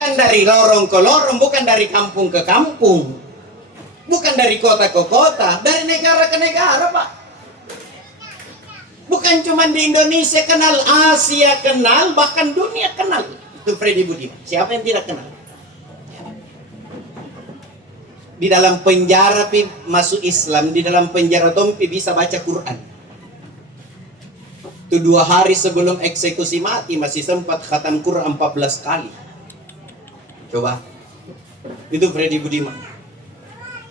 Bukan dari lorong ke lorong, bukan dari kampung ke kampung, bukan dari kota ke kota, dari negara ke negara, Pak. Bukan cuma di Indonesia kenal, Asia kenal, bahkan dunia kenal. Itu Freddy Budiman. Siapa yang tidak kenal? Di dalam penjara masuk Islam, di dalam penjara Tompi bisa baca Quran. Itu 2 hari sebelum eksekusi mati masih sempat khatam Quran 14 kali. Coba. Itu Freddy Budiman.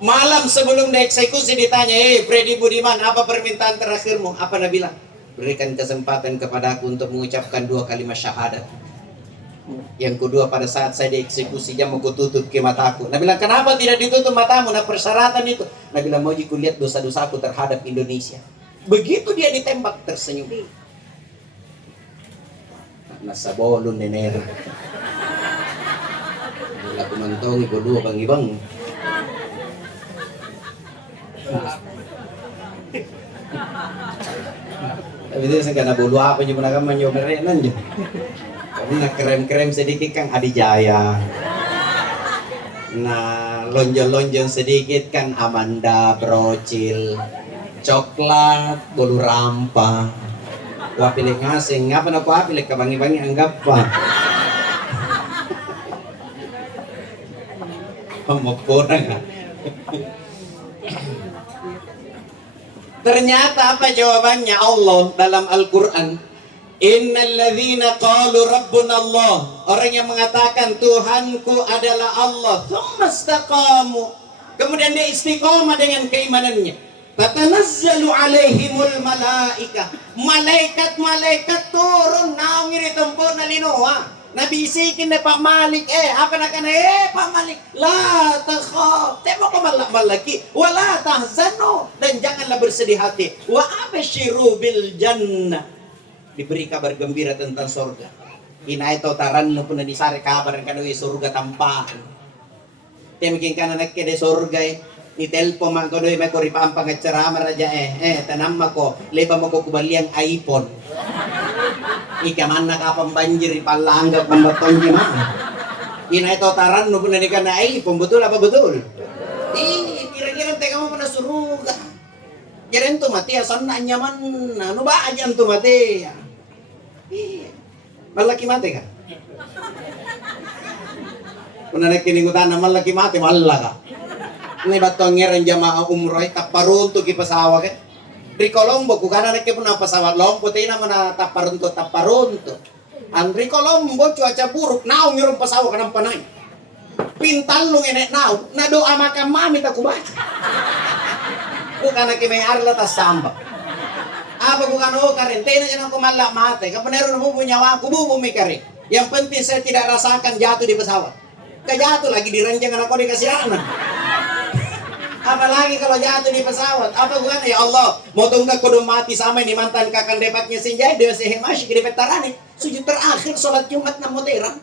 Malam sebelum dieksekusi ditanya, Freddy Budiman, apa permintaan terakhirmu? Apa dia bilang? Berikan kesempatan kepadaku untuk mengucapkan 2 kalimat syahadat. Yang kedua, pada saat saya dieksekusi jangan aku tutup ke mataku. Dia bilang, kenapa tidak ditutup matamu? Nah, persyaratan itu. Dia bilang, mau jiku lihat dosa-dosaku terhadap Indonesia. Begitu dia ditembak, tersenyum. Nasa bolon nenero. Aku mantong ibu 2 bang ibang. Tapi itu saya kena bolu apa nyo menakan manyo merenan nyo. Kami nak krem-krem sedikit kan Adijaya. Nah lonjong-lonjong sedikit kan Amanda, Brocil, coklat, bolu rampa. Wah pilih ngasing, ngapa nak wah pilih kebangi-bangi anggap pa. Kurang. Ternyata apa jawabannya Allah dalam Al-Quran? Innal ladzina qalu rabbuna Allah. Orang yang mengatakan Tuhanku adalah Allah, tsumma istaqamu. Kemudian dia istiqamah dengan keimanannya. Tatanazzalu alaihimul malaika. Malaikat-malaikat turun naungir tempurna linoa. Nabi isikin na Pak Malik, apa nak kena Pak Malik, la takhaf, temo ko malaki, wala tahzanu, dan janganlah bersedih hati, wa abshiru bil jannah, diberi kabar gembira tentang surga. Inai totaran no pun disare kabar kan surga tampaan. Temikin kana nak kede surga ni telpo man ko doy may ko ripampang at ceramah raja tanam ko leba mo ko kubaliang iPhone. Ika man nakapang banjir ipalanggap ng baton gimana. Ina ito taran no pun ka na betul apa betul? Kira-kira teka mo pa nasuruga. Jaren to mati asan na nyaman ano ba ajan to mati? Malaki mati ka. Kung nakikinigutan na malaki mati malaka. Ni batong ngeren jamaah umroh kaparun to kipasawa ka. Ricolombo kukana na kipo na pasawat lompo tayo naman na taparunto. Ang Ricolombo cuaca buruk naong yung pasawa ka ng panay. Pintal nung inet naong na doa makamamit ako ba? Kukana kimay arla tas samba. Apa kukana o karin tayo na yan ang kumalak mate. Kapanero na bubunyawa kububumi ka rin. Yang penting saya tidak rasakan jatuh di pesawat. Kajatuh lagi diranjangan ako di kasiyanan. Apalagi kalau jatuh di pesawat. Apa bukan ya Allah, mau tunggak kudu mati sama ini mantan kakak depaknya sinjai dia sehemashi di petarani. Sujud terakhir sholat Jumat na modern.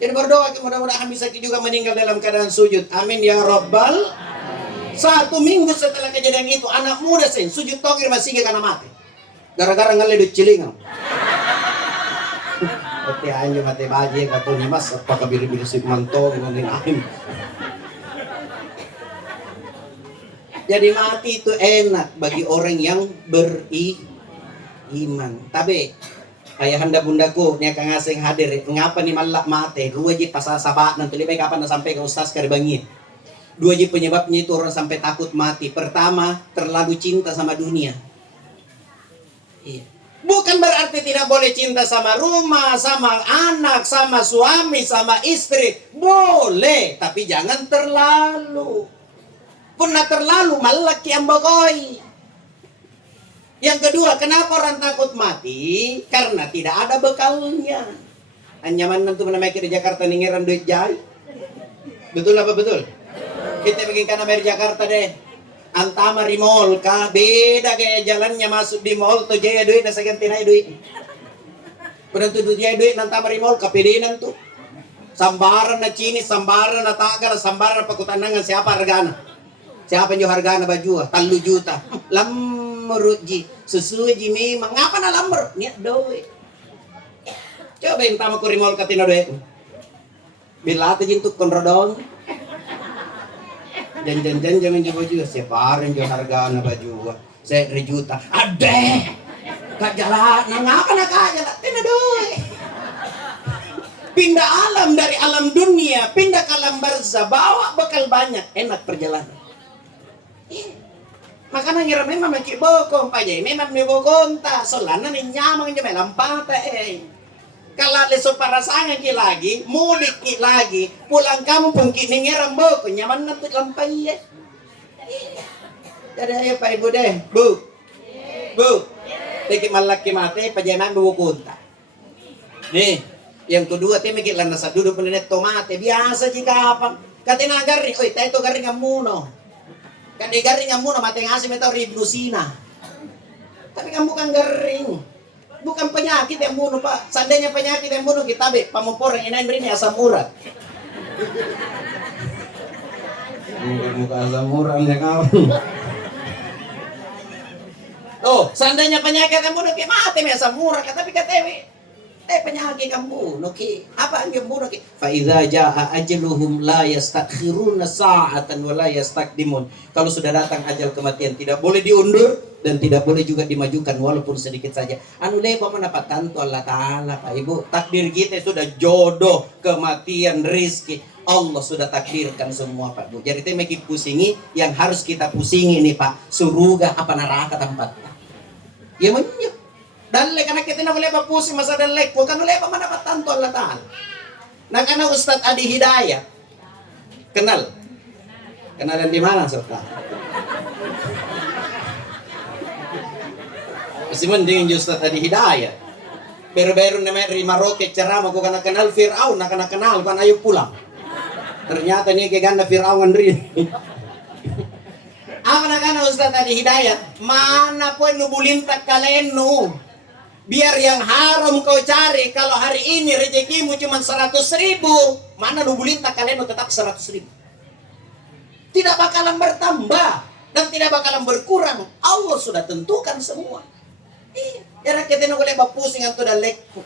Jadi berdoa mudah-mudahan bisa juga meninggal dalam keadaan sujud. Amin ya Rabbal. 1 minggu setelah kejadian itu anak muda sih sujud tongir masih karena mati. Gara-gara ngeledut cilingan. Oke anjo mati baje katanya mas apa kabiri-biri sip manto ngomongin aim. Jadi mati itu enak bagi orang yang beriman. Tapi ayahanda bundaku nih kang asing hadir. Ngapa nih malak mati? 2 ji pasal sabat nanti lebih kapan sampai ke ustaz karbangi. 2 ji penyebabnya itu orang sampai takut mati. Pertama, terlalu cinta sama dunia. Bukan berarti tidak boleh cinta sama rumah, sama anak, sama suami, sama istri. Boleh, tapi jangan terlalu. Pernah terlalu malaki ang bagoy. Yang kedua, kenapa orang takut mati? Karena tidak ada bekalnya. Anyaman nanti menamai di Jakarta ningiran duit jai. Betul apa betul? Kita bikin kana di Jakarta deh. Antama di mall kah? Beda kayak jalannya masuk di mall tuh jaya duit nasa gantinay duit. Penentu duit jaya duit nantama di mall kapidinan tuh. Sambaran na Cini, sambaran na Tagal, sambaran na Pakutanangan siapa hargana? Siapa yang harga na baju? 3 juta. Lammer ji. Sesuai ji memang. Ngapa na lammer? Niat doe. Coba yang tama ko rimol katina doe. Bila ate jintuk konrodon. Jangan jangan coba juga siapa yang jual harga na baju. Saya rejuta. Ade. Kak jalan, ngapa nak aja lah, doi. Pindah alam dari alam dunia, pindah ke alam barzah, bawa bekal banyak, enak perjalanan. Makanya ngira memang maki bokong pa jay, memang ni bokong ta, solana ni nyamang jay lampata Kalau leso parasangan ki lagi, mudik ki lagi, pulang kampung ki ningirang bokong, nyaman na tu lampay Jadi ayo Pak Ibu deh, Bu, tiki malaki mati, pajaman bokong ta. Nih, yang kedua ti mikir lan nasa duduk penenet tomate, biasa jika apa, katina garing, oi tayo to garing amuno. Kan di garing kamu nama tengah asim itu riblusina. Tapi kamu bukan garing, bukan penyakit yang bunuh Pak. Seandainya penyakit yang bunuh kita be pamupor yang inain berini asam urat. Muka asam urat ya kau. Oh, seandainya penyakit yang bunuh kita mati me asam urat. Tapi kata penyakit kamu noki apa yang bunuh ki fa idza jaa ajaluhum la yastakhiruna sa'atan wa la yastaqdimun. Kalau sudah datang ajal kematian tidak boleh diundur dan tidak boleh juga dimajukan walaupun sedikit saja. Anu lepa mendapatkan tu Allah taala Pak Ibu, takdir kita sudah jodoh, kematian, rizki Allah sudah takdirkan semua Pak Bu. Jadi kita mesti pusingi yang harus kita pusingi nih Pak, surga apa neraka tempatnya. Ya menyuk dalek karena kita nak lepa pusing masa dalek bukan lepa mendapat tantu Allah Ta'ala. Nah karena Ustadz Adi Hidayat kenalan di mana saudara? Masih mending Ustadz Adi Hidayat baru-baru namanya Rima Roket ceramah aku kena kenal Fir'aun, nak kena kenal kan ayo pulang. Ternyata ini kayak ganda Fir'aun rin. Apa nak kena Ustadz Adi Hidayat? Mana pun nubulintak kalian nu. Biar yang haram kau cari, kalau hari ini rezekimu cuma 100.000, mana nubulintak kalian tetap 100.000. Tidak bakalan bertambah dan tidak bakalan berkurang. Allah sudah tentukan semua. Ya kita nak boleh pusing atau dah lekku.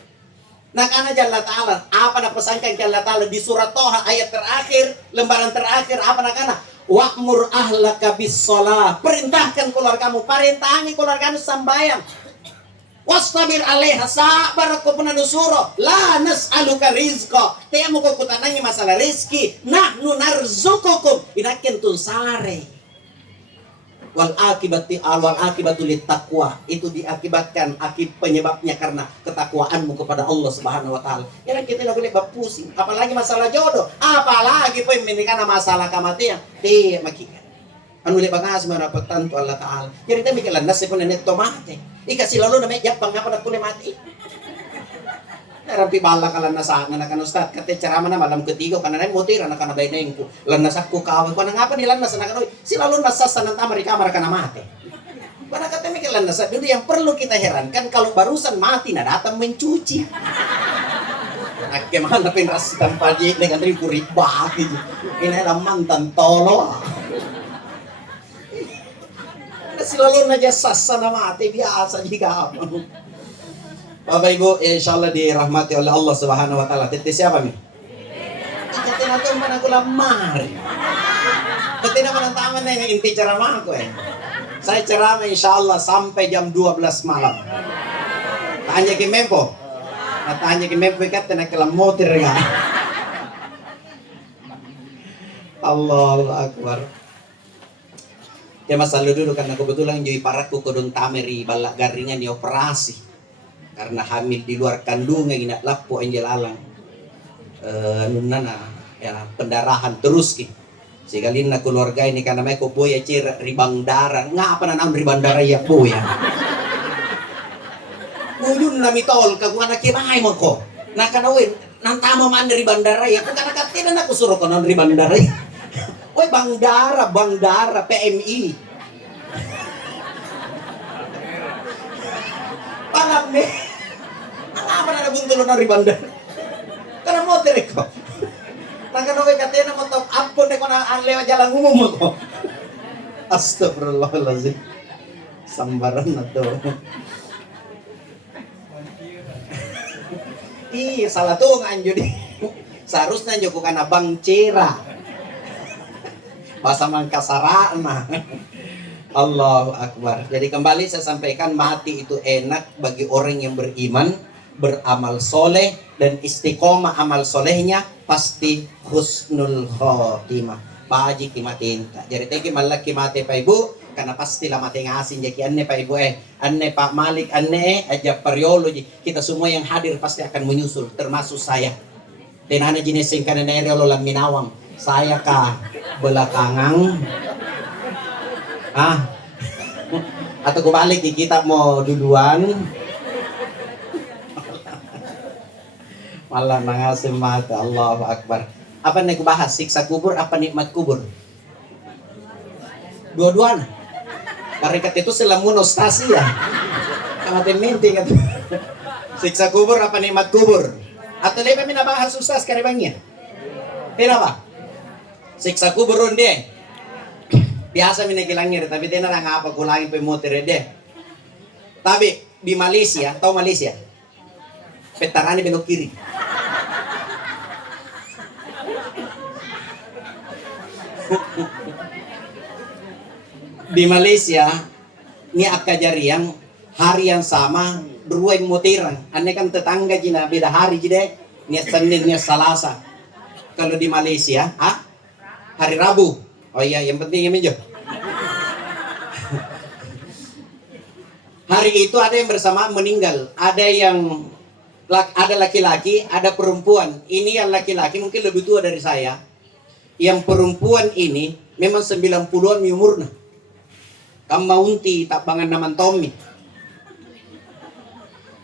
Nah karena Jalla Ta'ala, apa nak pesankan Jalla Ta'ala di surat Toha ayat terakhir, lembaran terakhir, apa nak kana? Wa'mur ahlaka bis shalah. Perintahkan keluargamu, perintahi keluargamu sambayang. Wastabir alaiha, sabar aku penanusuro. La nas'aluka rizqa. Tiya mo ko kutanangi masalah rizki. Nahnu narzukukum. Inakin tun sare. Wal akibatu lit taqwa. Itu diakibatkan penyebabnya karena ketakwaanmu kepada Allah Subhanahu wa taala. Ya kita enggak boleh pusing, apalagi masalah jodoh, apalagi pemilikan masalah kematian. Tiya makikan. Anu le bangas marapat tanto Allah Ta'ala. Jadi kita mikir landas pun nenek tomate. Ikasih lalu namanya Japang apa nak boleh mati. Rampi bala kalan nasa nganakan Ustad kate ceramah na malam ketiga kana nay motir anak kana bainengku. Landas aku kawan ko ngapa ni landas anak si lalu nasasan ng tamar di kamar kana mate. Pada kata mikir landas dulu yang perlu kita herankan kalau barusan mati na datang mencuci. Akke mana pin ras tampaji dengan ribu riba gitu. Ini mantan tolo. Selalu naja sasa na mati biasa jika apa. Bapak Ibu, insyaallah dirahmati oleh Allah Subhanahu wa taala. Titik siapa nih? Titik nato man aku lamar. Titik naman ang tama na yung inti ceramah ko Saya ceramah insyaallah sampai jam 12 malam. Tanya ke Mempo. Tanya ke Mempo ikat na kelamotir nga. Allahu Akbar. Ya masa lalu dulu karena kebetulan jadi paratku kodong tameri balak garingan di operasi karena hamil di luar kandungan ini lapo angel alang nunana ya pendarahan terus ki segalin na keluarga ini karena mereka boya cer ribang darah ngapa na naon ribang darah ya boya mujun na mitol kagu anak kimay mo ko nakanawin nang tama man ribang darah ya kung kanakatina na ko suruh ko ng ribang darah Oy, Bangdara, PMI. Pangat me. Apa na nabuntulo na ribanda? Karena mo ko. Nagkanoy katena mo top up ko ko na anlewa jalan umum ko. Astagfirullahalazim. Sambaran na to. Salah tuh nganjo di. Seharusnya joko kana bang cera. Bahasa Mangkasarana. Allahu Akbar. Jadi kembali saya sampaikan, mati itu enak bagi orang yang beriman, beramal soleh, dan istiqomah amal solehnya pasti husnul khotimah. Pak Haji kimatin. Jadi teki malaki mati Pak Ibu, karena pastilah mati ngasin jadi anne Pak Ibu anne Pak Malik, anne aja Pariologi. Kita semua yang hadir pasti akan menyusul, termasuk saya. Tenana jenis singkanan nerolo lam minawang. Saya kah belakangan atau kebalik di kita mau duluan malah mengasih mata. Allahu Akbar. Apa nih bahas, siksa kubur apa nikmat kubur? Dua-duanya. Karena kata itu selamunostasi ya. Kamatin minti kan. Siksa kubur apa nikmat kubur? Atau lebih mina bahas susah sekali bangnya. Kenapa? Siksa kubur deh. Biasa minakilangnya, tapi dia nang apa kulangin pemotor deh. Tapi di Malaysia, tahu Malaysia? Petarani belok kiri. Di Malaysia, ini akajarian hari yang sama, dua yang motiran. Aneh kan tetangga jina beda hari jide. Ini Senin, ini Selasa. Kalau di Malaysia, hari Rabu. Oh iya, yang penting yang menjauh. Hari itu ada yang bersamaan meninggal, ada yang ada laki-laki, ada perempuan. Ini yang laki-laki mungkin lebih tua dari saya. Yang perempuan ini memang 90-an umurnya. Kamaunti tak bangan naman Tommy.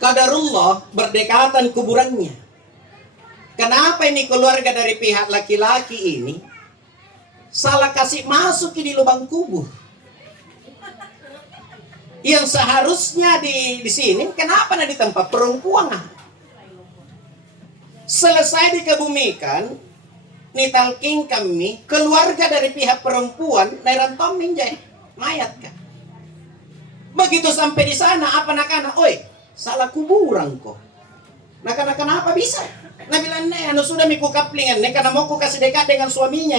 Qadarullah berdekatan kuburannya. Kenapa ini keluarga dari pihak laki-laki ini salah kasih masuk di lubang kubur? Yang seharusnya di sini, kenapa di tempat perempuan? Selesai dikebumikan, nitalking kami keluarga dari pihak perempuan nerantom minjai mayat kan. Begitu sampai di sana apa nakana, oi salah kuburan kok. Nakana kenapa bisa? Nah bilang anu sudah miku kaplingan, karena mau ku kasih dekat dengan suaminya.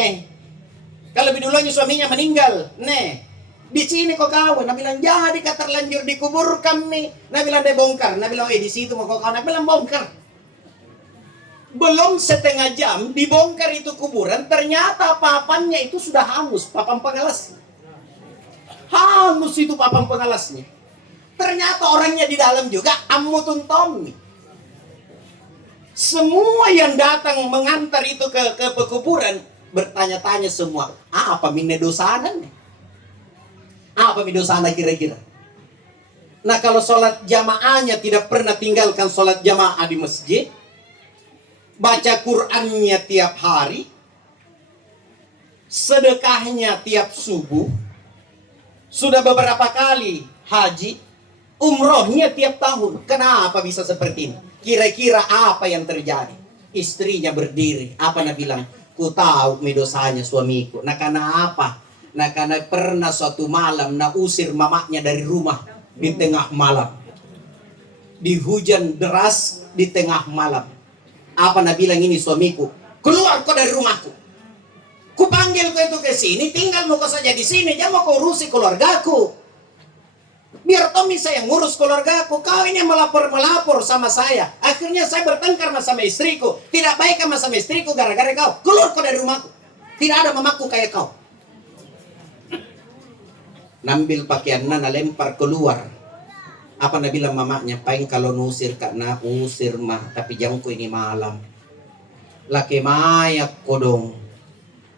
Kalau lebih dulunya suaminya meninggal, di sini kok kawan. Nah bilang jadi terlanjur dikubur kami. Nah bilang dia bongkar. Nah bilang di situ mau kau kawan. Nah bilang bongkar. Belum setengah jam dibongkar itu kuburan, ternyata papannya itu sudah hangus, papan pengalas. Hangus itu papan pengalasnya. Ternyata orangnya di dalam juga amutun Tommy. Semua yang datang mengantar itu ke pekuburan bertanya-tanya semua, apa minne dosana nih? Apa dosana kira-kira? Nah kalau sholat jamaahnya tidak pernah tinggalkan sholat jamaah di masjid, baca Qur'annya tiap hari, sedekahnya tiap subuh, sudah beberapa kali haji, umrohnya tiap tahun. Kenapa bisa seperti ini? Kira-kira apa yang terjadi? Istrinya berdiri, apa nak bilang? Ku tahu dosanya suamiku. Nah karena apa? Nah karena pernah suatu malam nak usir mamanya dari rumah di tengah malam. Di hujan deras di tengah malam. Apa nak bilang ini suamiku? Keluar kau dari rumahku. Ku panggil kau itu ke sini, tinggal mau kau saja di sini, jangan mau kau urusi keluargaku. Biar Tommy saya ngurus keluargaku. Kau ini melapor sama saya. Akhirnya saya bertengkar sama istriku. Tidak baik sama istriku gara-gara kau. Keluar kau dari rumahku. Tidak ada mamaku kayak kau. Nambil pakaiannya, lempar keluar. Apa nak bilang mamanya? Paling kalau nusir kak na usir mah. Tapi jangan ku ini malam. Laki mayak kodong.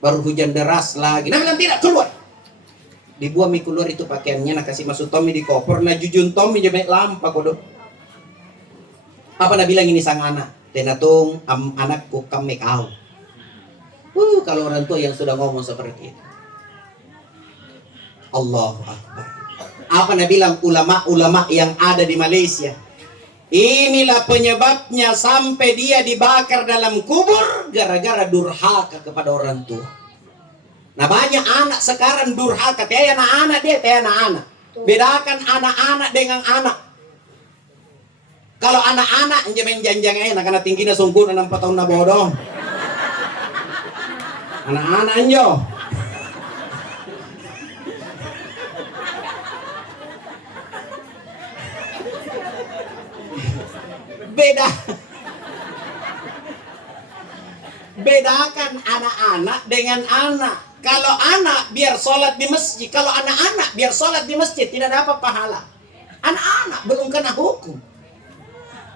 Baru hujan deras lagi. Nah bilang tidak, keluar. Dibuang mi keluar itu pakaiannya, nak kasih masuk Tommy di koper, nah jujun Tommy jebek lampa kodong. Apa nak bilang ini sang anak? Tenatung anakku kami kau. Kalau orang tua yang sudah ngomong seperti itu. Allahu Akbar. Apa nak bilang ulama-ulama yang ada di Malaysia? Inilah penyebabnya sampai dia dibakar dalam kubur gara-gara durhaka kepada orang tua. Nah banyak anak sekarang durhaka. Teh anak-anak dia, teh anak-anak. Bedakan anak-anak dengan anak. Kalau anak-anak janjang enak karena tingginya sungguh 4 tahun na bodoh. Anak-anak nyo. Beda. Bedakan anak-anak dengan anak. Kalau anak biar sholat di masjid, kalau anak-anak biar sholat di masjid tidak dapat pahala. Anak-anak belum kena hukum.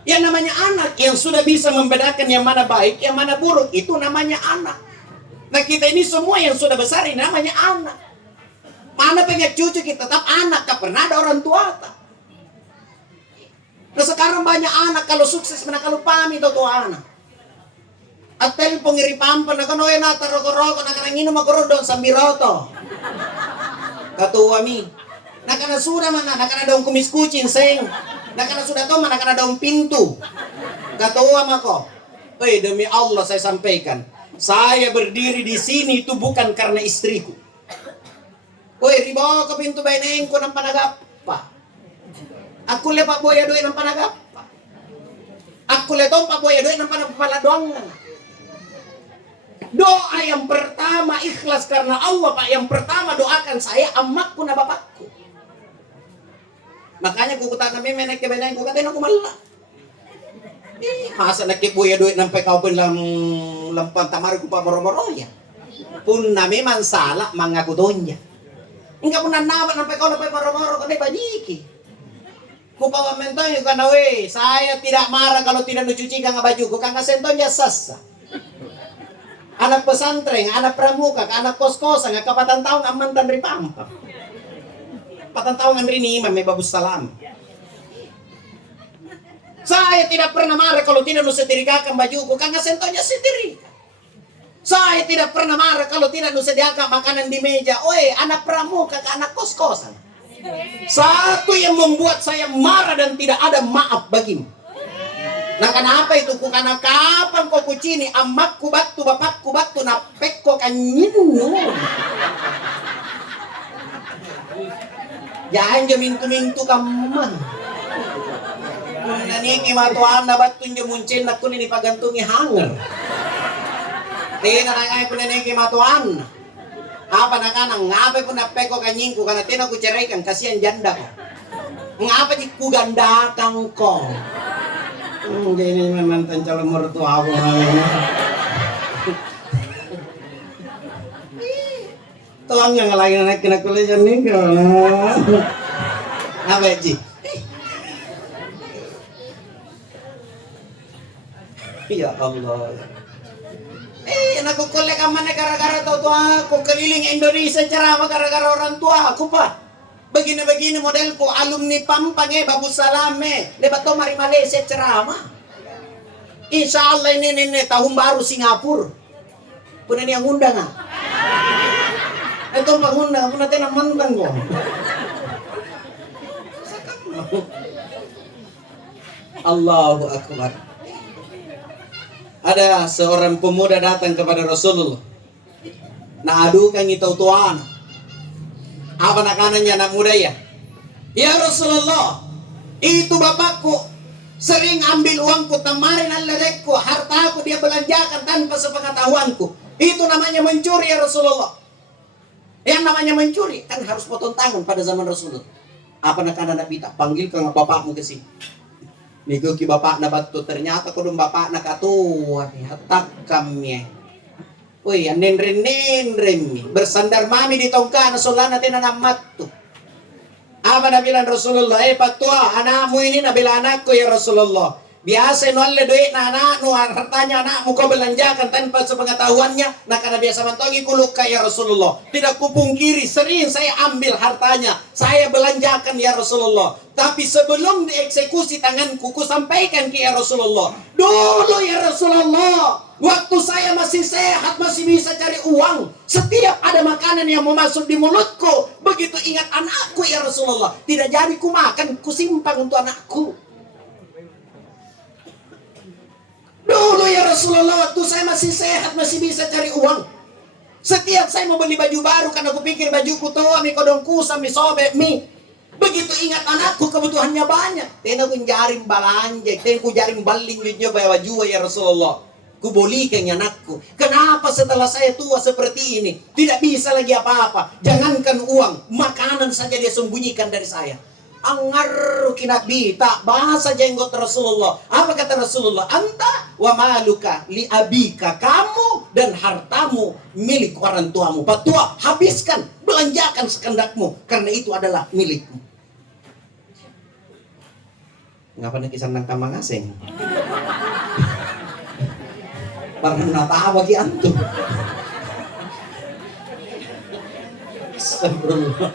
Yang namanya anak yang sudah bisa membedakan yang mana baik, yang mana buruk, itu namanya anak. Nah kita ini semua yang sudah besar ini namanya anak. Mana pengen cucu kita tetap anak, tak pernah ada orang tua tak. Nah sekarang banyak anak kalau sukses mana kalau pamit atau anak. Atel pengiri pampan nak noy na rokok nak nangin makorodon sambiroto. Katua mi. Nak kana sudah mana nak kana daun kumis kucing seng. Nak kana sudah to mana kana daun pintu. Katua mako. Demi Allah saya sampaikan. Saya berdiri di sini itu bukan karena istriku. Dibawa ke pintu bainengku ng panagapa. Aku le Pak Boy adoy ng panagapa. Aku le tong Pak Boy adoy ng panagpaladongan. Doa yang pertama ikhlas karena Allah Pak. Yang pertama doakan saya amakku na bapakku. Makanya kukutan na menek ke beneng kukatin aku malah. Masa nakibuya duit ng pekaw pun lampan tamar ko pa moro-moro ya. Pun na memang salah mga kudonya. Enggak pun nanabat ng pekaw na pa moro-moro kanay bajiki. Kupawa mentoy ka na we. Saya tidak marah kalau tidak nucuci ka nga baju ko. Kang asentonya sasa. Anak pesantren, anak pramuka, anak kos-kosan, kapatan taong aman dan ripampa. Patang taong ang rinima, may babus salam. Saya tidak pernah marah kalau tidak nusetirikakan bajuku, karena sentonya setirika. Saya tidak pernah marah kalau tidak nusediakan makanan di meja. Anak pramuka, anak kos-kosan. Satu yang membuat saya marah dan tidak ada maaf bagimu. Nah kenapa itu? Karena kapan kau kucini amakku batu, bapakku batu, napek kau kanyinu. Jangan jamintu-mintu kamu. Naningi matuan na batun jamuncin na kunin ipagantungi hanger. Tina na ngay punaningi matuan. Apa na kanang ngapay po napek ko kanyingko kana tina ko ceraikan kasihan janda ko. Ngapa di kugandakan ko. Gini mantan calon mertua aku. Tolong yang lain naik kena kuliah nih apa Ji? Ya Allah. Aku kolek aman gara-gara tahu tuh aku keliling Indonesia ceramah gara-gara orang tua aku Pak. Begini-begini modelku alumni Pampang Babu Salame lebat to mari Malaysia ceramah. Insya Allah ini tahun baru Singapura. Punya yang undang Itu pangundang pun natin ang mandang ko. Allahu Akbar. Ada seorang pemuda datang kepada Rasulullah. Naadukan itaw tuan. Apa nakanannya anak muda ya? Ya Rasulullah, itu bapakku sering ambil uangku, tamarin al-ladekku, hartaku dia belanjakan tanpa sepengetahuanku. Itu namanya mencuri ya Rasulullah. Yang namanya mencuri kan harus potong tangan pada zaman Rasulullah. Apa nakanan bita? Panggil ke bapakmu ke sini. Nigo ki bapak na batu ternyata kudung bapak na katuwa hatak kami. Nenren bersandar mami di tongka na solana tinanamat tu. Apa na bilang Rasulullah? Patua anakmu ini nabila anakku ya Rasulullah. Biasa nualle duit na anakmu, hartanya anakmu kau belanjakan tanpa sepengetahuannya. Nah karena biasa mantongi kuluka ya Rasulullah. Tidak kupungkiri sering saya ambil hartanya, saya belanjakan ya Rasulullah. Tapi sebelum dieksekusi tanganku, ku sampaikan ke ya Rasulullah. Dulu ya Rasulullah, waktu saya masih sehat, masih bisa cari uang. Setiap ada makanan yang mau masuk di mulutku, begitu ingat anakku ya Rasulullah, tidak jadi ku makan, ku simpan untuk anakku. Dulu ya Rasulullah, waktu saya masih sehat, masih bisa cari uang. Setiap saya mau beli baju baru, karena aku pikir bajuku tua, mi kodongku, mi sobek, mi. Begitu ingat anakku, kebutuhannya banyak. Tena ku jaring balanja, tena ku jaring baling juga bawa baju ya Rasulullah. Kubolikan anakku. Kenapa setelah saya tua seperti ini tidak bisa lagi apa-apa? Jangankan uang, makanan saja dia sembunyikan dari saya. Angar kinabita, bahasa jenggot Rasulullah. Apa kata Rasulullah? Anta wa maluka li abika, kamu dan hartamu milik orang tuamu. Patua, habiskan, belanjakan sekendakmu, karena itu adalah milikmu. Ngapa nih kisah nang kamang asing? Parang natawa ki antum. Astagfirullah.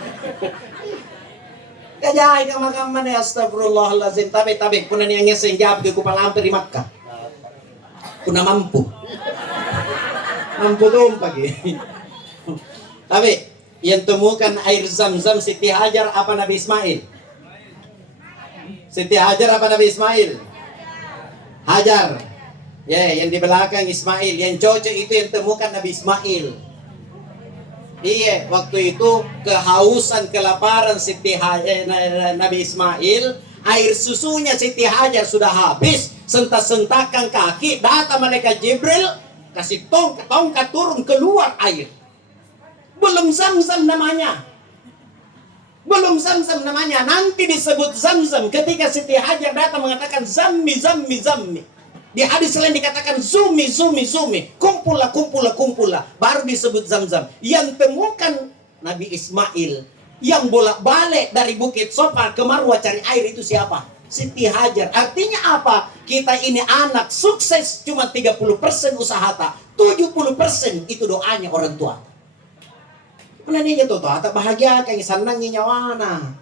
Kajay ka makaman ya, astagfirullahalazim. Tabi kuna niya ngeseng jawab ko palampir di Makkah. Kuna mampu. Mampu dong pagi. Tapi yang temukan air Zam-Zam Siti Hajar apa Nabi Ismail? Siti Hajar apa Nabi Ismail? Hajar. Ya, yang di belakang Ismail, yang cocok itu yang temukan Nabi Ismail. Iya, waktu itu kehausan, kelaparan Nabi Ismail, air susunya Siti Hajar sudah habis, sentak-sentakan kaki, datang malaikat Jibril, kasih tongkat turun keluar air. Belum Zam-Zam namanya. Belum Zam-Zam namanya, nanti disebut Zam-Zam ketika Siti Hajar datang mengatakan zammi, zammi, zammi. Di hadis lain dikatakan zumi, zumi, zumi. Kumpulah, baru disebut Zam-Zam. Yang temukan Nabi Ismail, yang bolak-balik dari Bukit Sofa ke Marwah cari air itu siapa? Siti Hajar. Artinya apa? Kita ini anak sukses cuma 30% usaha tak, 70% itu doanya orang tua. Mana niya to ata bahagia kay sanangnya nyawana.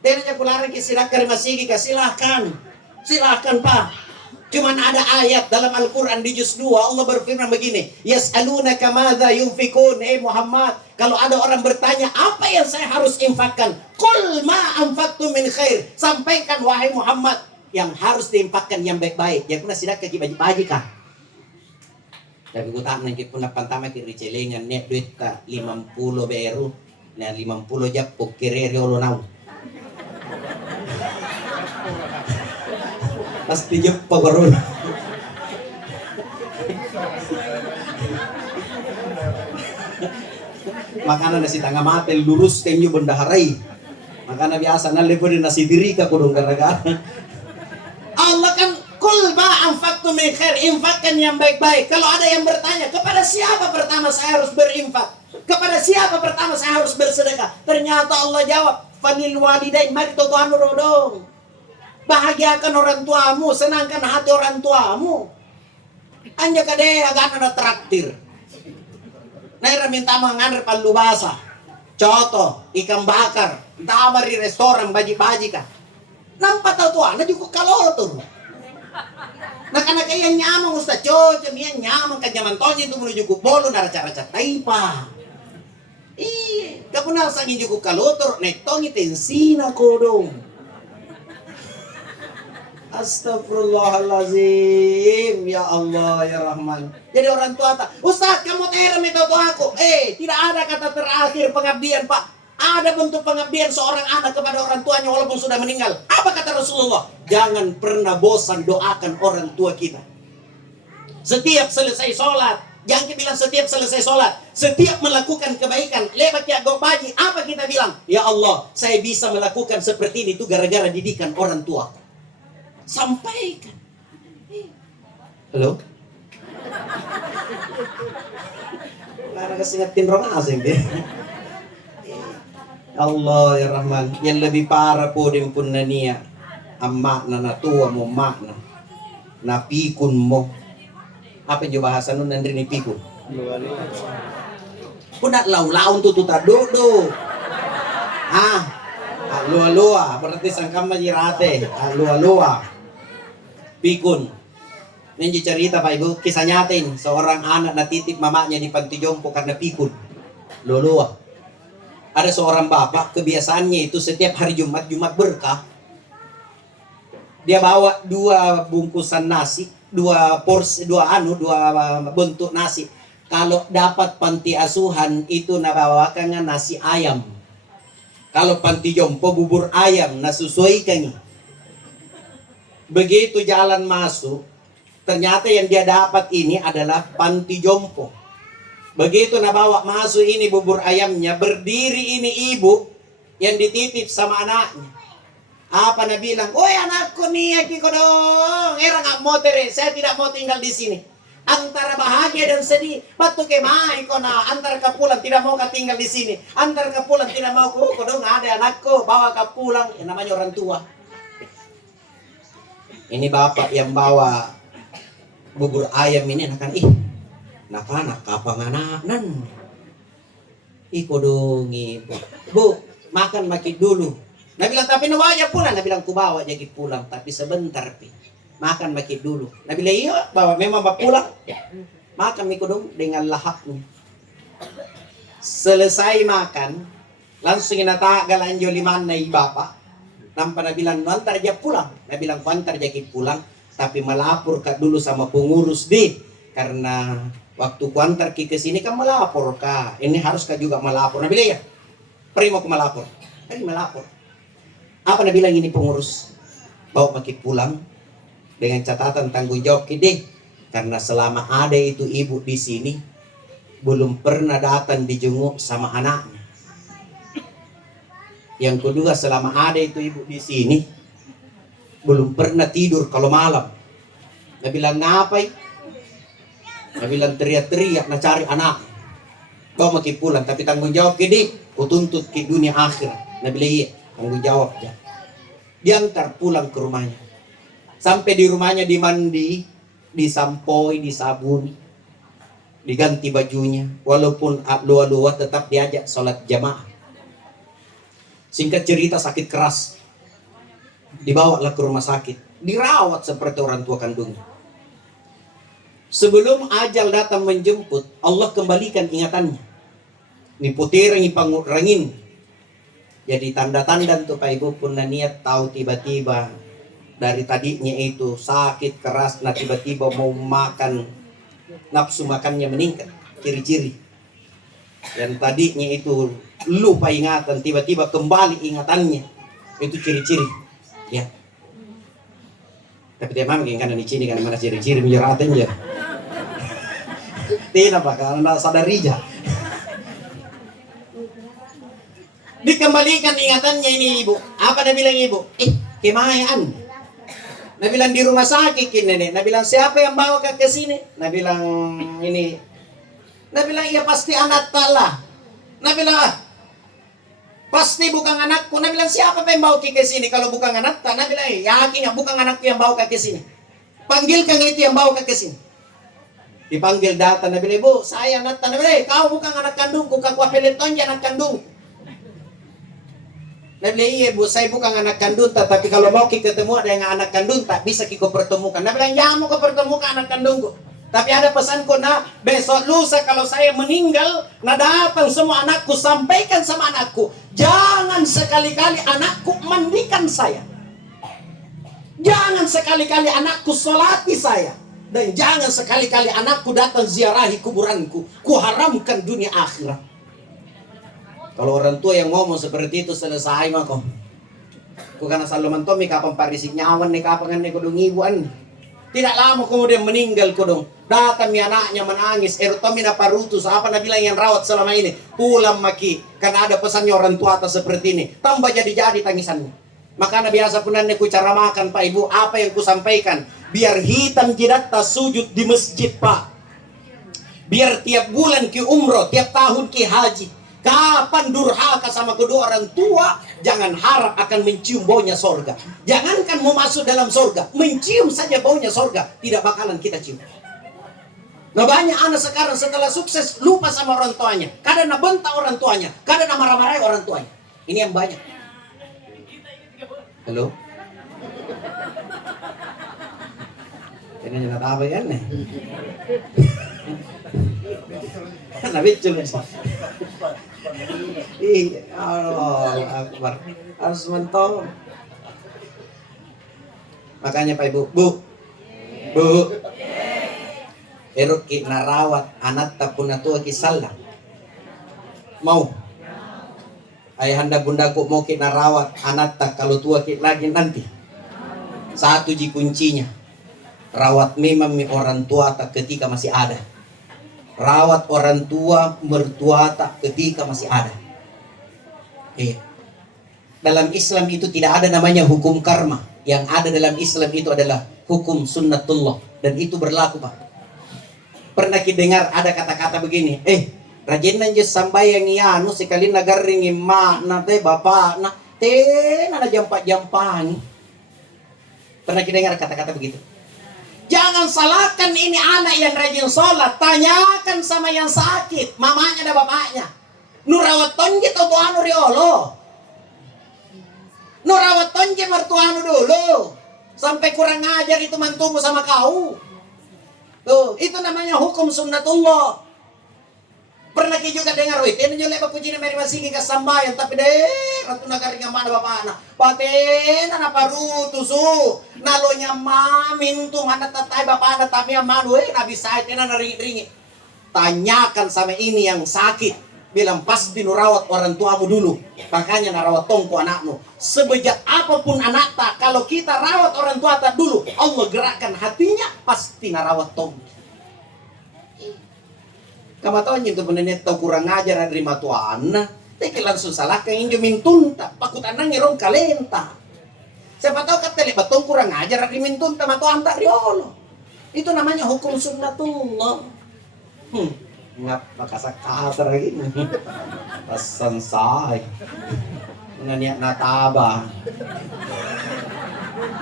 Tenanya kularang kisilakan masigi ka silahkan. Silahkan Pak. Cuman ada ayat dalam Al-Quran di juz 2 Allah berfirman begini, yas'alunaka madza yunfikun, Muhammad, kalau ada orang bertanya apa yang saya harus infakkan, qul ma anfaqtum min khair, sampaikan wahai Muhammad yang harus diinfakkan yang baik-baik. Ya kuna sidak kaki baji-baji kah? Tapi ku tak nangkit pun pantama kiri celengan nek duit ka 50 beru na 50 japok kiri ulo nau. Pasti jumpa baru. Makanan nasi tangga mate lurus kenyu bendaharai. Makanan biasa na lepo di nasi diri ka kudung gara-gara. Allah kan kul ma anfaqtum min khair, infakkan yang baik-baik. Kalau ada yang bertanya, kepada siapa pertama saya harus berinfak? Kepada siapa pertama saya harus bersedekah? Ternyata Allah jawab, fanil walidain, mari totohan rodong. Bahagiakan orang tuamu, senangkan hati orang tuamu. Anja kade agak ada traktir. Naira minta menganar palu basah, coto, ikan bakar, tamar di restoran baji-baji kah. Nampak tahu tuan, juga kalau tuh. Nah karena kayak nyamang Ustaz cocok, yang nyamang kan zaman tonji itu menuju ke bolu nara cara-cara taipa. Iya, kapunal sangin juga kalau tuh, nek tongi tensina kodong. Astagfirullahalazim, ya Allah ya Rahman. Jadi orang tua tak, Ustaz kamu terem itu aku. Tidak ada kata terakhir pengabdian Pak. Ada bentuk pengabdian seorang anak kepada orang tuanya walaupun sudah meninggal. Apa kata Rasulullah? Jangan pernah bosan doakan orang tua kita. Setiap selesai sholat, jangan bilang setiap selesai sholat, setiap melakukan kebaikan, lewat ya gobaji, apa kita bilang? Ya Allah, saya bisa melakukan seperti ini itu gara-gara didikan orang tua. Sampaikan. Halo? Lara kesingatin rong asing deh. Allah ya Rahman, yang lebih parah po din pun na niya ang makna na tuwa mo makna na pikun mo. Apa yung bahasa nun nandri ni pikun? Punat law-laon tututa do. Lua-lua, berarti sangkam majirate. Lua-lua. Pikun. Nanti cerita Pak Ibu, kisah nyatain seorang anak natitip mamanya di panti jompo karena pikun. Lua-lua. Ada seorang bapak, kebiasaannya itu setiap hari Jumat berkah, dia bawa 2 bungkusan nasi, 2 bentuk nasi. Kalau dapat panti asuhan itu nabawakan nasi ayam. Kalau panti jompo bubur ayam, nasusuaikan. Begitu jalan masuk, Ternyata yang dia dapat ini adalah panti jompo. Begitu nabawa masuk ini bubur ayamnya, berdiri ini ibu yang dititip sama anaknya. Apa na bilang, "Oi anakku nih, aki ko dong. Nggak mau saya tidak mau tinggal di sini. Antara bahagia dan sedih, batu kemai ko na. Antara ka pulang tidak mau ka tinggal di sini. Antara ka pulang tidak mau ko dong ada anakku, bawa ka pulang." Yang namanya orang tua. Ini bapak yang bawa bubur ayam ini akan nak kapangananan. Iko dong ibu. Bu, makan makin dulu. Nah bilang tapi nawa aja pulang. Nah bilang ku bawa jadi pulang. Tapi sebentar pi. Makan makin dulu. Nah bilang iya bawa memang bawa pulang. Makan iko dong dengan lahapnya. Selesai makan. Langsung inatagal anjo liman na bapak. Nampak na bilang antar aja pulang. Nah bilang ku antar jadi pulang. Tapi melapor ka dulu sama pengurus deh. Karena waktu ku antar ke sini kan melapor ka. Ini harus ka juga melapor. Nah bilang ya. Peri mau ku melapor. Peri melapor. Apa na bilang ini pengurus? Bawa makin pulang. Dengan catatan tanggung jawab deh. Karena selama ada itu ibu di sini. Belum pernah datang dijenguk sama anaknya. Yang kedua selama ada itu ibu di sini. Belum pernah tidur kalau malam. Dia bilang ngapain? Dia bilang teriak-teriak nak cari anak. Kau makin pulang tapi tanggung jawab ke dia. Kau tuntut ke dunia akhirat. Dia bilang iya tanggung jawab ya. Diantar pulang ke rumahnya. Sampai di rumahnya dimandi, disampoi, disabuni, diganti bajunya. Walaupun lua-lua tetap diajak sholat jamaah. Singkat cerita sakit keras. Dibawalah ke rumah sakit. Dirawat seperti orang tua kandungnya. Sebelum ajal datang menjemput, Allah kembalikan ingatannya. Ni putirang ipangurangin. Jadi tanda-tanda tuh Pak Ibu pun niat tahu tiba-tiba dari tadinya itu sakit keras, nah tiba-tiba mau makan, nafsu makannya meningkat. Ciri-ciri. Dan tadinya itu lupa ingatan, tiba-tiba kembali ingatannya. Itu ciri-ciri. Ya. Tapi dia memang kan di sini kan mana ciri-ciri menjeratannya. Tidak Pak, karena sadari aja. Dikembalikan ingatannya ini ibu. Apa dia bilang ibu? Kemayaan. Dia bilang di rumah sakit ini nenek. Dia bilang siapa yang bawa ke sini? Dia bilang ini. Dia bilang iya pasti anak Allah. Dia bilang pasti bukan anakku. Dia bilang siapa yang bawa ke sini kalau bukan anak? Dia bilang yakin bukan anakku yang bawa ke sini. Panggilkan itu yang bawa ke sini. Dipanggil datang. Dia bilang ibu saya anak. Dia bilang kau bukan anak kandungku. Kau peleton anak kandung. Dia bilang iya bu saya bukan anak kandung tapi kalau mau kita ketemu ada yang anak kandung tak bisa kita pertemukan. Dia bilang ya mau kita pertemukan anak kandungku. Tapi ada pesanku nah besok lusa kalau saya meninggal nah datang semua anakku sampaikan sama anakku jangan sekali-kali anakku mandikan saya. Jangan sekali-kali anakku solati saya. Dan jangan sekali-kali anakku datang ziarahi kuburanku. Kuharamkan dunia akhirat. Kalau orang tua yang ngomong seperti itu selesai mah kok. Ku karena selalu mentomi kapan parisik nyawan nih kapan nih kudung ibuan. Tidak lama kemudian meninggal kudung. Datang mi anaknya menangis. Erotomi na parutus apa na bilang yang rawat selama ini. Pulang maki karena ada pesannya orang tua atas seperti ini. Tambah jadi tangisannya. Makanya biasa pun ku cara makan Pak Ibu apa yang ku sampaikan. Biar hitam jidat tak sujud di masjid Pak. Biar tiap bulan ki umroh, tiap tahun ki haji. Kapan durhaka sama kedua orang tua, jangan harap akan mencium baunya sorga. Jangankan mau masuk dalam sorga, mencium saja baunya sorga, tidak bakalan kita cium. Nah banyak anak sekarang setelah sukses lupa sama orang tuanya. Kadang bentak orang tuanya, kadang marah-marahi orang tuanya. Ini yang banyak. Halo? Ini nyata apa ya nih? Nabi cuma Allah Akbar. Harus mentong. Makanya Pak Ibu, Bu. Erot ki narawat anak tapun natua ki salah. Mau? Ayahanda bundaku mau ki narawat anak tak kalau tua ki lagi nanti. Satu ji kuncinya. Rawat memang orang tua tak ketika masih ada. Rawat orang tua mertua tak ketika masih ada. Iya. Dalam Islam itu tidak ada namanya hukum karma. Yang ada dalam Islam itu adalah hukum sunnatullah. Dan itu berlaku, Pak. Pernah kita dengar ada kata-kata begini, rajin aja sambayang ianu sekali nagaring emak nate bapak na tena na jampak-jampang. Pernah kita dengar kata-kata begitu? Jangan salahkan ini anak yang rajin sholat. Tanyakan sama yang sakit, mamanya dan bapaknya. Nurawat tonje atau tuanu riolo. Nurawat tonje mertuanu dulu. Sampai kurang ajar itu mantumu sama kau. Tuh, itu namanya hukum sunnatullah. Pernah kita juga dengar, tena jo leba puji na meri masigi ka sambayan tapi deh ratu nagari nga mana bapana. Patena na parutu su. Nalonya mamin tu mana tatay bapana tapi yang manu nabisay tena naringi-ringi. Tanyakan sama ini yang sakit. Bilang pasti nurawat orang tuamu dulu. Makanya narawat tongko anakmu. Sebejat apapun anak tak, kalau kita rawat orang tua tak dulu, Allah gerakkan hatinya, pasti narawat tongko. Kamu tahu itu benar-benar tahu kurang ajar dari matuan. Tapi langsung salah ke injo mintunta, pakutan nangirong kalenta. Siapa tahu kata lebat tong kurang ajar dari mintunta matuan tak riolo. Itu namanya hukum sunnatullah. Ngap makasakasar lagi. Pasan say. Naniak nataba.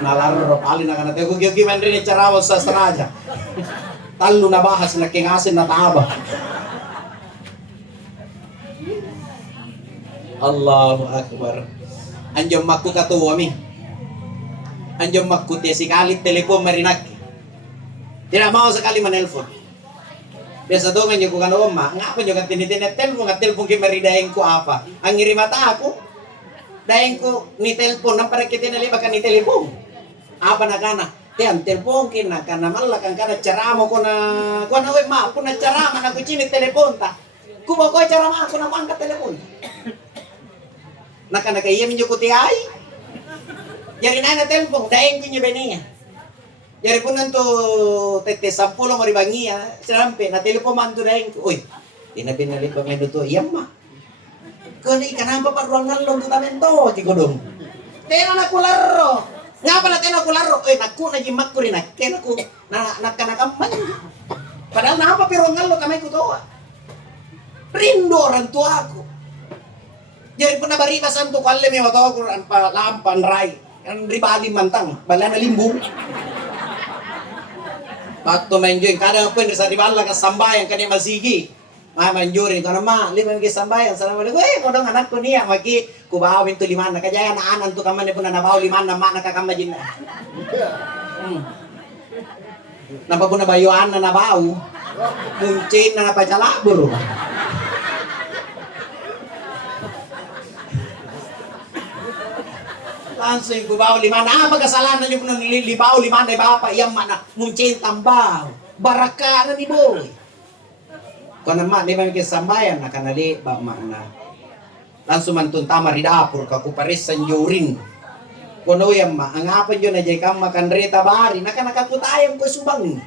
Nalaro palin na kanate ko gyud man rin itsaraw sa straja. Talo na bahas na kingasin nataba. Allahu akbar. Anjom makku katuwa mi. Anjom makku te sikali telepon marinak. Tidak mau sekali menelpon. Biasa dong nga ko kano ma, ngapa juga tinitinet telepon nga telepon ki maridaeng ko apa. Ang ngiri mata ako. Daeng ko ni telepon nang para kita nali baka ni telepon. Apa na kana? Tiyan telepon ki na kana malakang kana caramo ko na kuno ma ko na carama na ko chini telepon ta. Kubo ko carama ako na angkat telepon. Nakana kay yamin ko ti ay. Yari na telepon daeng ko ni beniya. Yari po nanto tete 10 maribangiya, sirampe na telepon man to daing. Uy, tinabinali pa may duto iyam ma. Kani kanapa pa ruangan lo to tamento ti kodong. Tena na kularo. Nga pala tena kularo. Naku na jimak ko rin kena ko na nakanakamman. Padahal na pa ruangan lo kamay ko to. Rindo orang tua ako. Yari po na baribasan to kalle mi mato ko an pa lampan rai. Kan ribali mantang, bala na limbong. Waktu menjuin kadang pun sa ribala ka sambayan kani masigi. Manjurin ko na ma, lima mi sambayan sana mo. Kodong anak ko niya maki kubawin to 5 na kajaya na anan to kaman po na nabaw 5 na ma nakakamajin na. Napapo na bayuan na nabaw. Muncin na napajalabur. Langsung kubaw 5 na pagkasalanan yung libaw 5 na bapa iyang mana muncin tambaw baraka na ni boy kung naman di ba may sambayan na kanali ba mana langsung mantun tama ridapur ka kuparisan yurin kuno yang ma ang apan yun na jay kam makan rita bari nakanakakutayang ko subang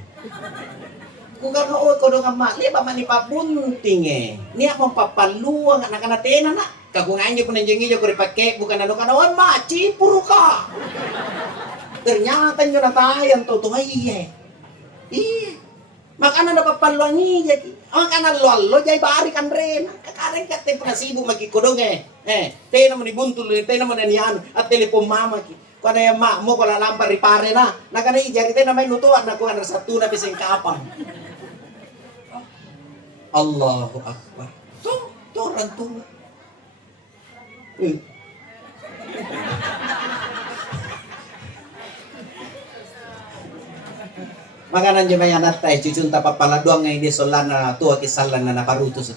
kung ganoon ko nga ma liba man ipabunting niya pang papaluang nakanatena na kagungan niyo po nandiyan niyo kung ipakek bukan ano kanawan maci puro ka ternyata nyo na tayo totoo iya makana na papaluang iya makana lolo jay bari kan rin kakareng ka te prasibo magkikodong tayo naman ibuntul tayo naman aniyan at telepon mama ki kung ano yung ma mo kung lalampar ripare na nakana ijari tayo na may nutuan na kung ano sa tuna pising kapang Allahu Akbar to orang tua makanan jemay anak tayo cucunta papaladuang ngayon di solan na tuwa kisalan na naparutos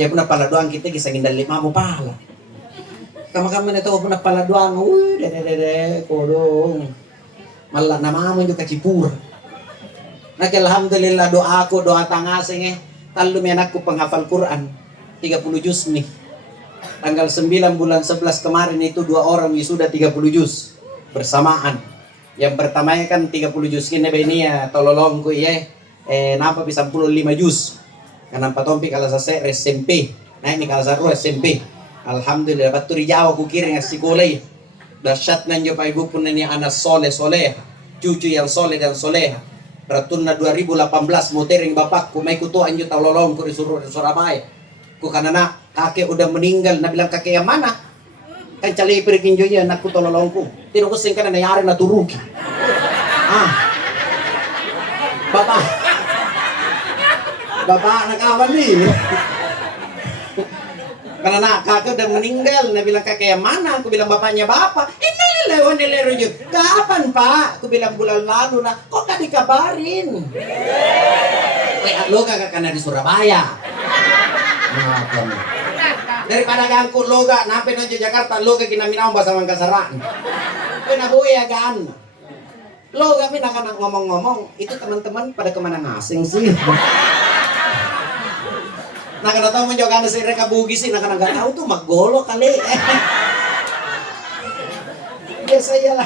ya pun napaladuang kita kisangin dali mo pala kama-kama na ito pun napaladuang uy dede kodong malah namamon yung kacipur alhamdulillah doa ko doa tangasing talo may anak ko panghafal Quran 30 juz nih tanggal 9 bulan 11 kemarin itu 2 orang wisuda 30 juz bersamaan Yang pertama kan 30 juz kini ini ya tololong ko iya. Napa bisa 15 juz. Karena patompi kalau saya SMP. Nah ini kalau saya SMP. Alhamdulillah baturi Jawa ku kiring sekolah. Dasyat nanjo pa ibu pun ini anak soleh cucu yang soleh dan soleha. Beratuna 2018 mutering bapakku mai kutu anjo tololong ku disuruh di Surabaya. Ku karena kakek udah meninggal, nah bilang kakek yang mana? Kan cali perikinjo ya anakku tololongku. Tidak kusing kan na yari na turuki. Bapak anak awan nih. Karena kakek udah meninggal, nah bilang kakek yang mana? Aku bilang bapaknya bapak. Ini kapan pak? Aku bilang bulan lalu. Nah kok gak dikabarin? Lo kakak karena di Surabaya. Daripada gangku loga nape nojo Jakarta loga kinaminaw bahasa Mangkasaran. Penabuya gan. Loga mina kana ngomong-ngomong itu teman-teman pada kemana ngasing sih. Nah kana tahu menjogan si reka bugi sih nah kana enggak tahu tuh magolo kali. Biasa ya lah.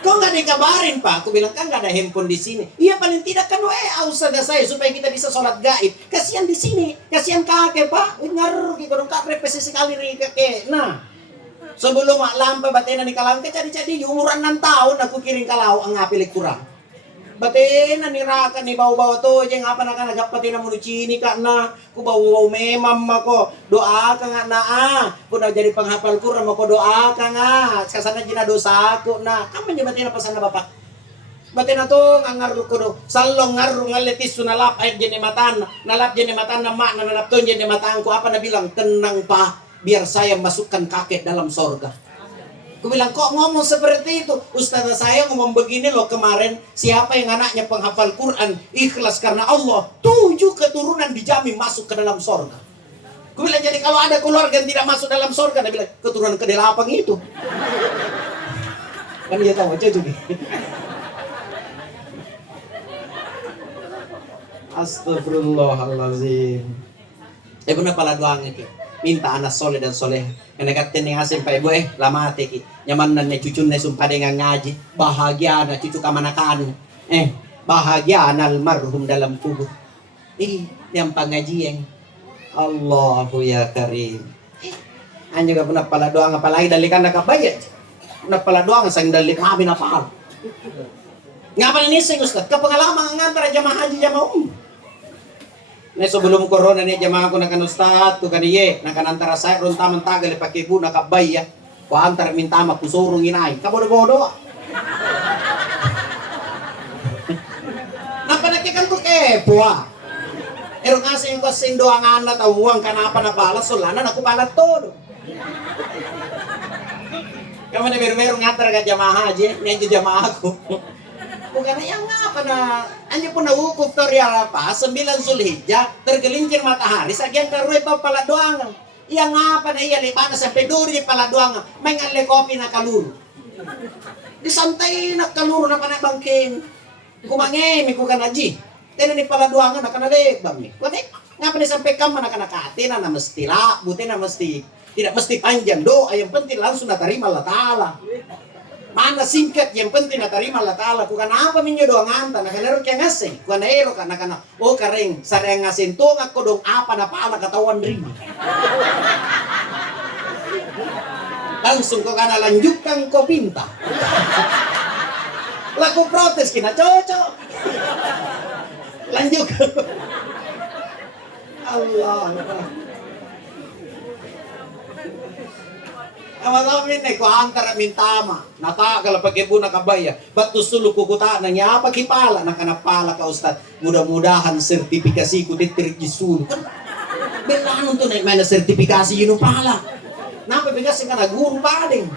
Kok nggak dikabarin pak? Aku bilang kan nggak ada handphone di sini. Iya paling tidak kan usada saya supaya kita bisa sholat gaib. Kasihan di sini, kasihan kakek pak. Ngar kita dong kakek repesi sekali ri kakek. Nah sebelum lampa batena di kalang jadi umuran 6 tahun aku kirim kalau ngapilik kurang. Batena ni raka ni bau-bau to jeng apa nak nagap batena munucini karena ku bau-bau memang mako doa ka nga na ku na jadi penghafal Quran mako doa ka nga kasana jina dosa ko na kamu nya batena pasan na bapak batena to ngaru ko do sallong ngaru ngaletis sunalap ayat jene matan nalap jene matan na mak nalap to jene matan ko apa na bilang tenang pak biar saya masukkan kakek dalam sorga. Aku bilang kok ngomong seperti itu? Ustazah saya ngomong begini loh kemarin. Siapa yang anaknya penghafal Quran ikhlas karena Allah 7 keturunan dijamin masuk ke dalam sorga. Aku bilang jadi kalau ada keluarga yang tidak masuk dalam sorga, dia bilang keturunan ke-8 itu. Kan dia tahu aja juga. Astagfirullahaladzim. Benar pala doangnya ki. Minta anak soleh dan soleh. Kena kata ni asim pa ibu lama teki. Nyaman na cucu na sumpah dengan ngaji. Bahagia na cucu kamanakan. Bahagia na almarhum dalam kubur. Yang pengajian. Allahu ya karim. Anjo ka puna pala doang apalagi dalikan na kabayat. Puna pala doang sang dalik kami na pahal. Ngapa ni sing Ustaz? Kapengalaman ngantara jamaah haji jamaah Nah sebelum corona nih jamaah aku nakan Ustaz tuh kan iye nakan antara saya ronta mentagal pakai bu nakabay ya ku antar minta ma ku surung inay kabodo-bodo napa nakikan tuh kepo erong asing ko sing doangan na tawuang kanapa na balas sulanan aku balat todo kamu na beru-beru ngantar ka jamaah haji nih jamaah aku bukan yang apa na hanya pun wukuf torial apa 9 Zulhijjah tergelincir matahari sagian karuy pa pala doang yang apa na iya libana sampai duri pala doang mengalle kopi na kaluru disantai na kaluru na panay bangkin kumangemi ku kan aji tena ni pala doang na kanale bami kuwi ngapa ni sampai kam na kanakati na mesti la buti na mesti tidak mesti panjang doa yang penting langsung terima Allah taala. Mana singkat yang penting na terima Allah taala ku kana apa minyo doang anta na kanero kaya ngasih ku na ero kana karing sareng ngasin to ako dong apa na paala katawan rin langsung ko kana lanjutkan ko pinta laku protes kina cocok lanjut Allah Amin ko antara mintama naka kalau pakai bu nakabaya batu sulu kukuta nanya apa kipala nakanapala ka Ustad mudah-mudahan sertifikasi ku diterik jisul kan belaan untuk naik mana sertifikasi yun pala napa bigas kana guru paling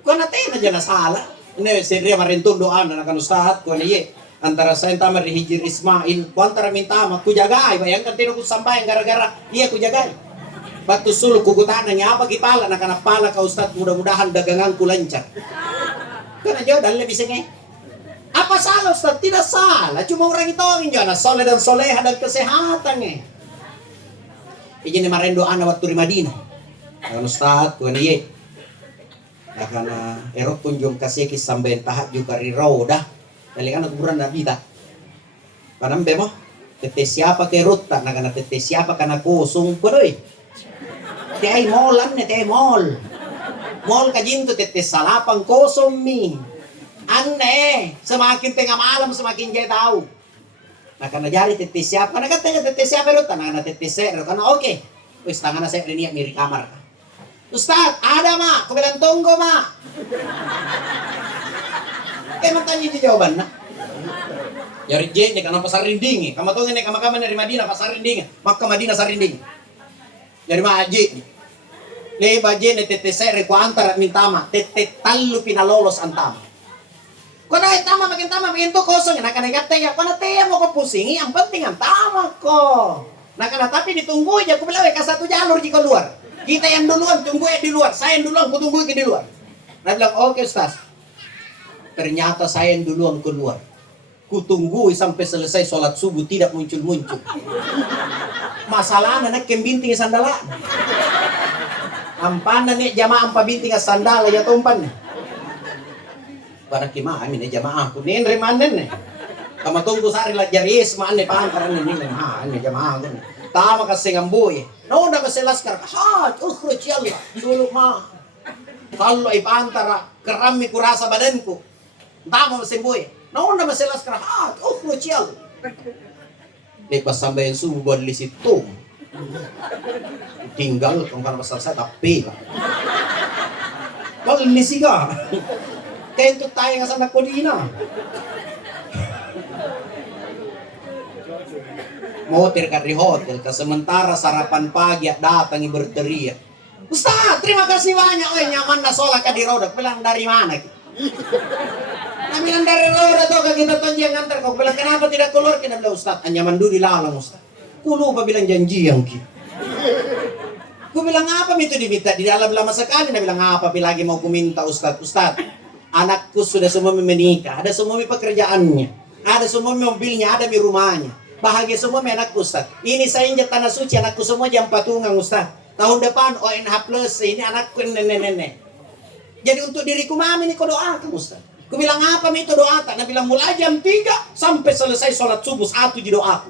ko na tena jala sala ne seria marintun doa na kan Ustad ko niye antara saya tama Hijir Ismail ko antara mintama ku jagai bayangkan tino ku sampai gara-gara iya ku jagai batu sulu kukutananya apa kipala na kanapala ka Ustad mudah-mudahan daganganku lancar karena jauh dan lebih sengeh apa salah Ustad? Tidak salah cuma orang itu ingin jana soleh dan soleha dan kesehatan izin marahin doa na waktu di Madinah kan Ustad kuan iye Ya kana erok kunjung kasikis sampai tahat juga rirau dah. Kalian kuburan Nabi dah. Panam bemo tete siapa ke rutta na kana tete siapa kana kusung podoy. Tei molan ne tei mol. Mol kajinto tete salapang kosong mi. Aneh, semakin tengah malam semakin dia tahu. Nah karena jari tete siapa, nah katanya tete siapa rutta na kana tete ser kana oke. Wis tangan saya ini miri kamar. Ustaz, ada mak, aku bilang tunggu mak. Kayak tanya itu jawaban nah. Yari J nih karena pasar rinding, kamu tahu nih kamu dari Madinah pasar rinding, Makkah Madinah pasar rinding. Dari mana J nih? Nih baje nih tete sere ku antar minta ma, tete talu pinalolos antama. Kau dah tama makin tuh kosong, nak kena kata ya, kau nanti mau kau pusingi, yang penting antama kok. Nah karena tapi ditunggu aja, aku bilang ke satu jalur jika keluar. Kita yang duluan tunggu di luar, saya yang duluan, aku tunggu di luar. Nah bilang oke Ustaz. Ternyata saya yang duluan keluar. Kutunggu sampai selesai sholat subuh tidak muncul-muncul. Masalahnya nak kembinting sandala. Ampanan nih jamaah ampa binting sandala ya tumpan. Pada kima amin nih jamaah aku nih remanen nih. Kamu tunggu sehari lah jaris mana nih pantaran ini nih jamaah aku nih. Tama kasi ngamboy. No na maselaskar. Ha, ukhruj yalla. Suluk ma. Kalau ipantara kerami kurasa badanku. Tama masimboy. No na maselaskar. Ha, ukhruj yalla. Lepas sampai subuh buat di situ. Tinggal kalau pasal saya tapi lah. Kalau ini sih ka. Kayak itu tayo nga sa nakodina. Motir ka di hotel, sementara sarapan pagi datang berteriak. Ustaz, terima kasih banyak. Oh, nyaman na sholat ka di roda. Bilang dari mana? Bilang dari roda tuh kita tonjang antar. Kau bilang kenapa tidak keluar? Kita bilang Ustaz, nyaman dulu di lalang Ustaz. Kulo pa bilang janji yang ki. Ku bilang apa itu diminta di dalam lama sekali. Dia bilang apa lagi mau ku minta Ustaz. Ustaz, anakku sudah semua menikah, ada semua pekerjaannya, ada semua mobilnya, ada rumahnya. Bahagia semua anakku Ustaz. Ini saya injak tanah suci, anakku semua jam patungan Ustaz. Tahun depan ONH plus, ini anakku nenek-nenek. Jadi untuk diriku mami ini kau doakan Ustaz. Ku bilang apa itu doakan? Dia bilang mulai jam 3 sampai selesai sholat subuh 1 di doaku.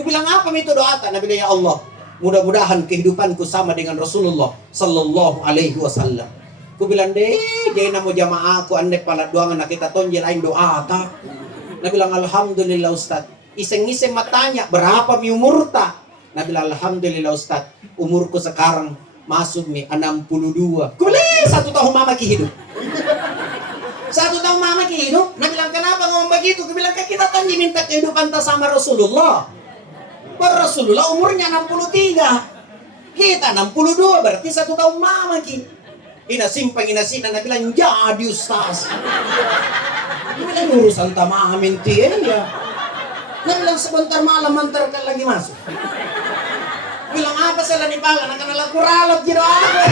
Ku bilang apa itu doakan? Dia bilang ya Allah, mudah-mudahan kehidupanku sama dengan Rasulullah Sallallahu Alaihi Wasallam. Ku bilang deh, jadi namo jamaah aku andai pala doangan nak kita tonjel lain doa ta. Dia bilang alhamdulillah Ustaz. Iseng-iseng matanya, berapa mi umur tak? Nabi bilang, alhamdulillah Ustaz, umurku sekarang masuk mi 62. Kuliah 1 tahun mama ki hidup. 1 tahun mama ki hidup. Nabi bilang, kenapa ngomong begitu? Aku bilang, kita kan diminta kehidupan tak sama Rasulullah. Rasulullah umurnya 63. Kita 62, berarti 1 tahun mama ki. Ina simpang ina sina, Nabi bilang, jadi Ustaz. Nabi bilang, urusan tamamin tiya ya. Dia bilang sebentar malam antarkan lagi masuk. Bilang apa sila ni pala, nakanalang kuralot gitu ako.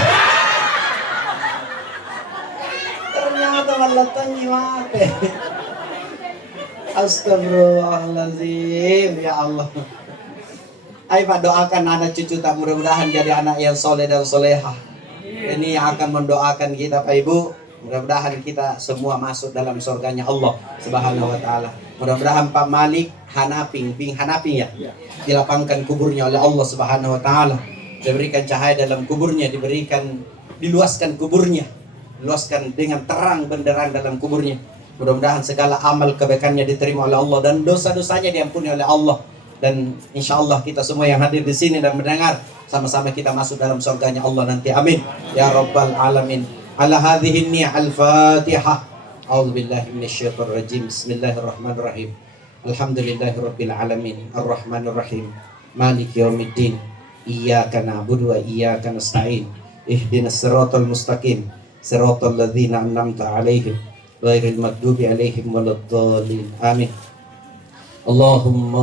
Ternyata malatan niyo ate. Astagfirullahaladzim, ya Allah. Ay Pak, doakan anak cucu tak mudah-mudahan jadi anak yang soleh dan soleha. Ini yang akan mendoakan kita Pak Ibu. Mudah-mudahan kita semua masuk dalam surganya Allah Subhanahu wa taala. Mudah-mudahan Pak Malik Hanaping ya, dilapangkan kuburnya oleh Allah Subhanahu wa taala. Diberikan cahaya dalam kuburnya, diluaskan kuburnya. Luaskan dengan terang benderang dalam kuburnya. Mudah-mudahan segala amal kebaikannya diterima oleh Allah dan dosa-dosanya diampuni oleh Allah. Dan insya Allah kita semua yang hadir di sini dan mendengar sama-sama kita masuk dalam surganya Allah nanti. Amin ya rabbal alamin. Ala hadhihi al-Fatihah. A'udzu billahi minasyaitonir rajim. Bismillahirrahmanirrahim. Alhamdulillahirabbil alamin. Arrahmanir rahim. Maliki yaumiddin. Iyyaka na'budu wa iyyaka nasta'in. Ihdinas siratal mustaqim. Siratal ladzina an'amta 'alaihim ghairil maghdubi 'alaihim waladdallin. Amin. Allahumma